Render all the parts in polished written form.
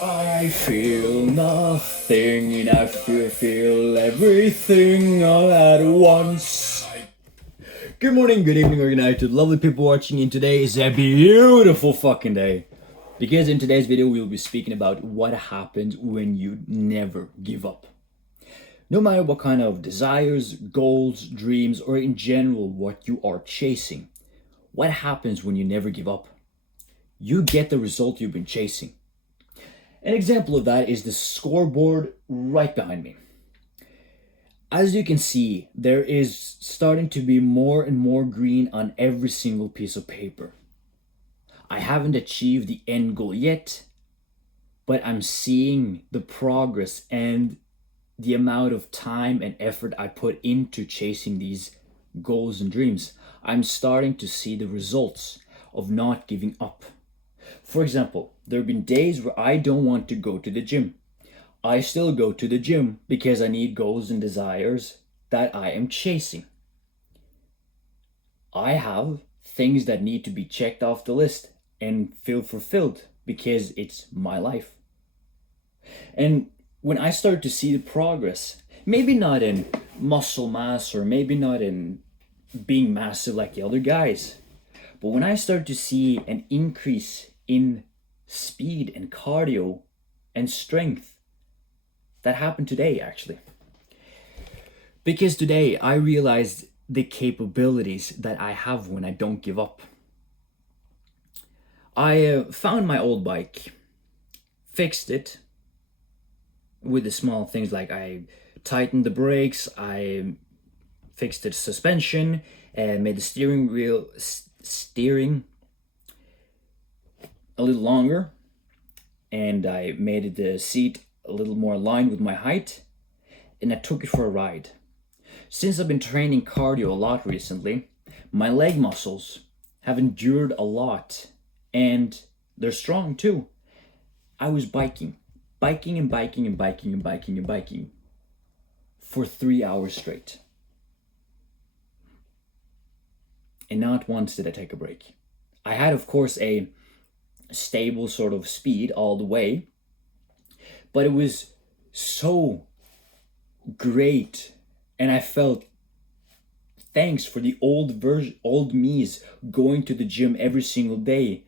I feel nothing and I feel everything all at once. Good morning, good evening, or good night to the lovely people watching, and today is a beautiful fucking day. Because in today's video, we'll be speaking about what happens when you never give up. No matter what kind of desires, goals, dreams, or in general what you are chasing, what happens when you never give up? You get the result you've been chasing. An example of that is the scoreboard right behind me. As you can see, there is starting to be more and more green on every single piece of paper. I haven't achieved the end goal yet, but I'm seeing the progress and the amount of time and effort I put into chasing these goals and dreams. I'm starting to see the results of not giving up. For example, there have been days where I don't want to go to the gym. I still go to the gym because I need goals and desires that I am chasing. I have things that need to be checked off the list and feel fulfilled because it's my life. And when I start to see the progress, maybe not in muscle mass or maybe not in being massive like the other guys, but when I start to see an increase in speed and cardio and strength, that happened today actually. Because today I realized the capabilities that I have when I don't give up. I found my old bike, fixed it with the small things like I tightened the brakes, I fixed the suspension, and made the steering a little longer, and I made the seat a little more aligned with my height, and I took it for a ride. Since I've been training cardio a lot recently, my leg muscles have endured a lot, and they're strong too. I was biking for 3 hours straight. And not once did I take a break. I had, of course, a stable sort of speed all the way, but it was so great, and I felt thanks for the old me's going to the gym every single day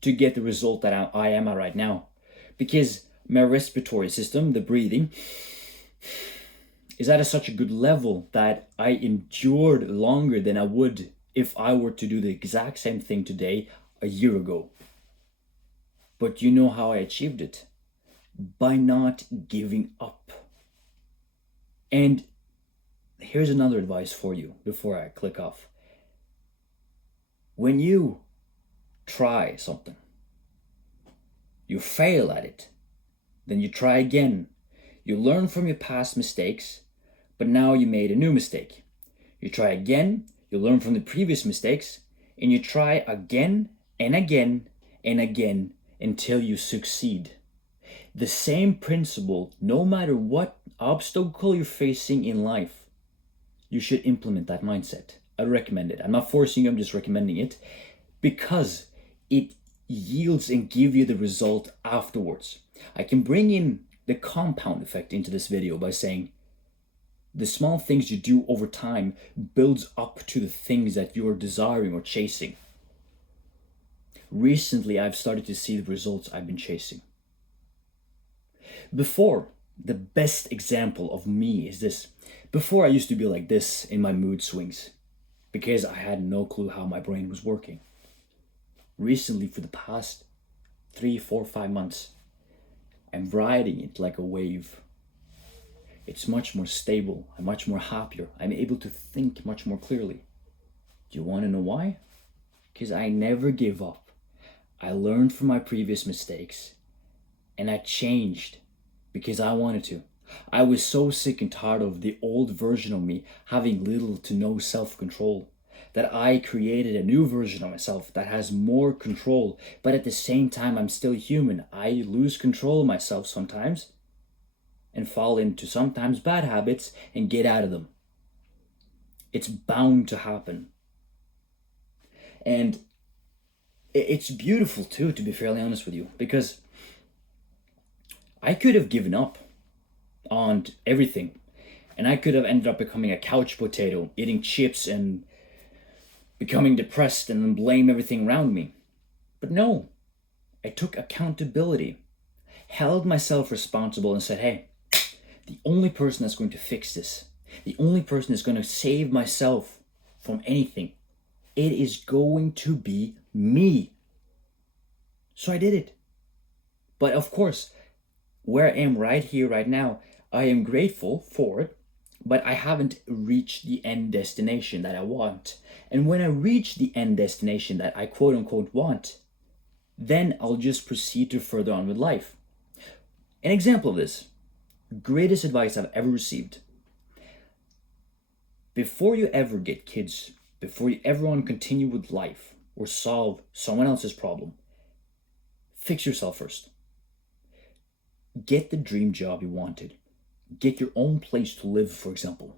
to get the result that I am at right now. Because my respiratory system, the breathing, is at such a good level that I endured longer than I would if I were to do the exact same thing today a year ago. But you know how I achieved it? By not giving up. And here's another advice for you before I click off. When you try something, you fail at it, then you try again. You learn from your past mistakes, but now you made a new mistake. You try again, you learn from the previous mistakes, and you try again and again and again until you succeed. The same principle, no matter what obstacle you're facing in life, you should implement that mindset. I recommend it. I'm not forcing you, I'm just recommending it because it yields and give you the result afterwards. I can bring in the compound effect into this video by saying the small things you do over time builds up to the things that you're desiring or chasing. Recently, I've started to see the results I've been chasing. Before, the best example of me is this. Before, I used to be like this in my mood swings because I had no clue how my brain was working. Recently, for the past 3, 4, 5 months, I'm riding it like a wave. It's much more stable. I'm much more happier. I'm able to think much more clearly. Do you want to know why? Because I never give up. I learned from my previous mistakes and I changed because I wanted to. I was so sick and tired of the old version of me having little to no self-control that I created a new version of myself that has more control, but at the same time I'm still human. I lose control of myself sometimes and fall into sometimes bad habits and get out of them. It's bound to happen. And it's beautiful too, to be fairly honest with you, because I could have given up on everything, and I could have ended up becoming a couch potato, eating chips and becoming depressed and then blame everything around me. But no, I took accountability, held myself responsible, and said, hey, the only person that's going to fix this, the only person that's going to save myself from anything, it is going to be me. So I did it. But of course, where I am right here, right now, I am grateful for it, but I haven't reached the end destination that I want. And when I reach the end destination that I quote unquote want, then I'll just proceed to further on with life. An example of this, greatest advice I've ever received. Before you ever get kids, before you ever want to continue with life or solve someone else's problem, fix yourself first. Get the dream job you wanted. Get your own place to live, for example.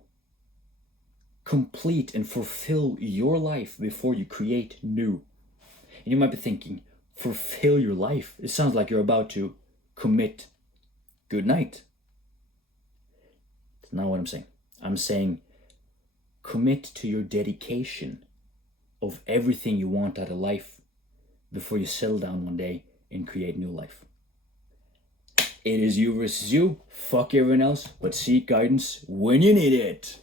Complete and fulfill your life before you create new. And you might be thinking, fulfill your life? It sounds like you're about to commit. Good night. That's not what I'm saying. I'm saying commit to your dedication of everything you want out of life before you settle down one day and create new life. It is you versus you. Fuck everyone else, but seek guidance when you need it.